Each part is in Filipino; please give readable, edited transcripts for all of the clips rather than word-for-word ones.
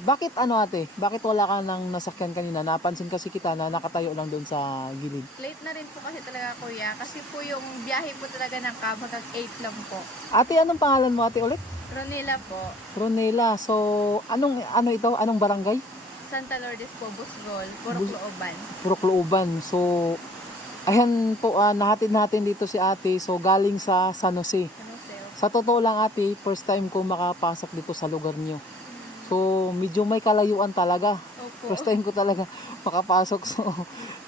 Bakit ano ate? Bakit wala ka ng nasakyan kanina? Napansin kasi kita na nakatayo lang doon sa gilid. Late na rin po kasi talaga kuya. Kasi po yung biyahe po talaga ng cab hanggang 8 lang po. Ate, anong pangalan mo ate ulit? Ronela po. Ronela. So, ano ito? Anong barangay? Santa Lourdes po, Busgol. Purok Looban. Purok-Looban. So, ayan po, nahatid natin dito si ate. So, galing sa San Jose. Ano sa'yo? Sa totoo lang ate, first time ko makapasok dito sa lugar niyo. So, medyo may kalayuan talaga. Opo. First time ko talaga makapasok. So,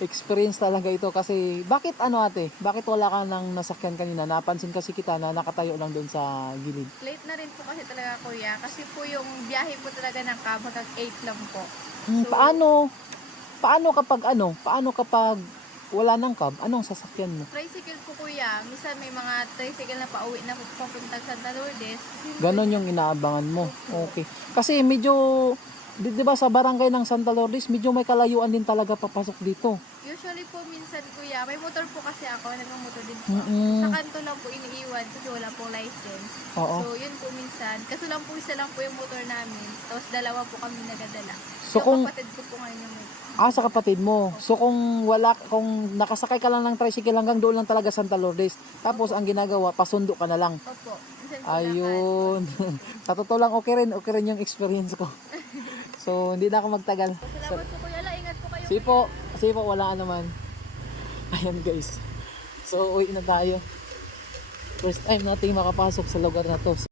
experience talaga ito. Kasi, bakit ano ate? Bakit wala ka ng nasakyan kanina? Napansin kasi kita na nakatayo lang doon sa gilid. Late na rin po kasi talaga kuya. Kasi po yung biyahe po talaga ng cab hanggang 8 lang po. So, Paano kapag wala ng cab? Anong sasakyan mo? tricycle po kuya. Minsan may mga tricycle na pauwi na papuntang Santa Lourdes. Ganon yung inaabangan mo. Okay. Kasi medyo, di ba sa barangay ng Santa Lourdes, medyo may kalayuan din talaga papasok dito. Usually po minsan kuya, may motor po kasi ako, nagmamotor din po ako. Mm-mm. Sa kanto lang po iniiwan kasi wala pong license. Oo. So yun po minsan, kaso lang po isa lang po yung motor namin, tapos dalawa po kami nagadala. So, Yung kung- kapatid ko po ngayon yung may Sa kapatid mo. So kung nakasakay ka lang ng tricycle hanggang doon lang talaga Santa Lourdes. Tapos ang ginagawa, pasundo ka na lang. Opo, minsan po Ayun. Sa totoo lang, okay rin yung experience ko. So hindi na ako magtagal. Salamat po kuya, ingat po kayo. Sige po, wala ka naman. Ayan guys. So uwi na tayo. First time nating makapasok sa lugar na to.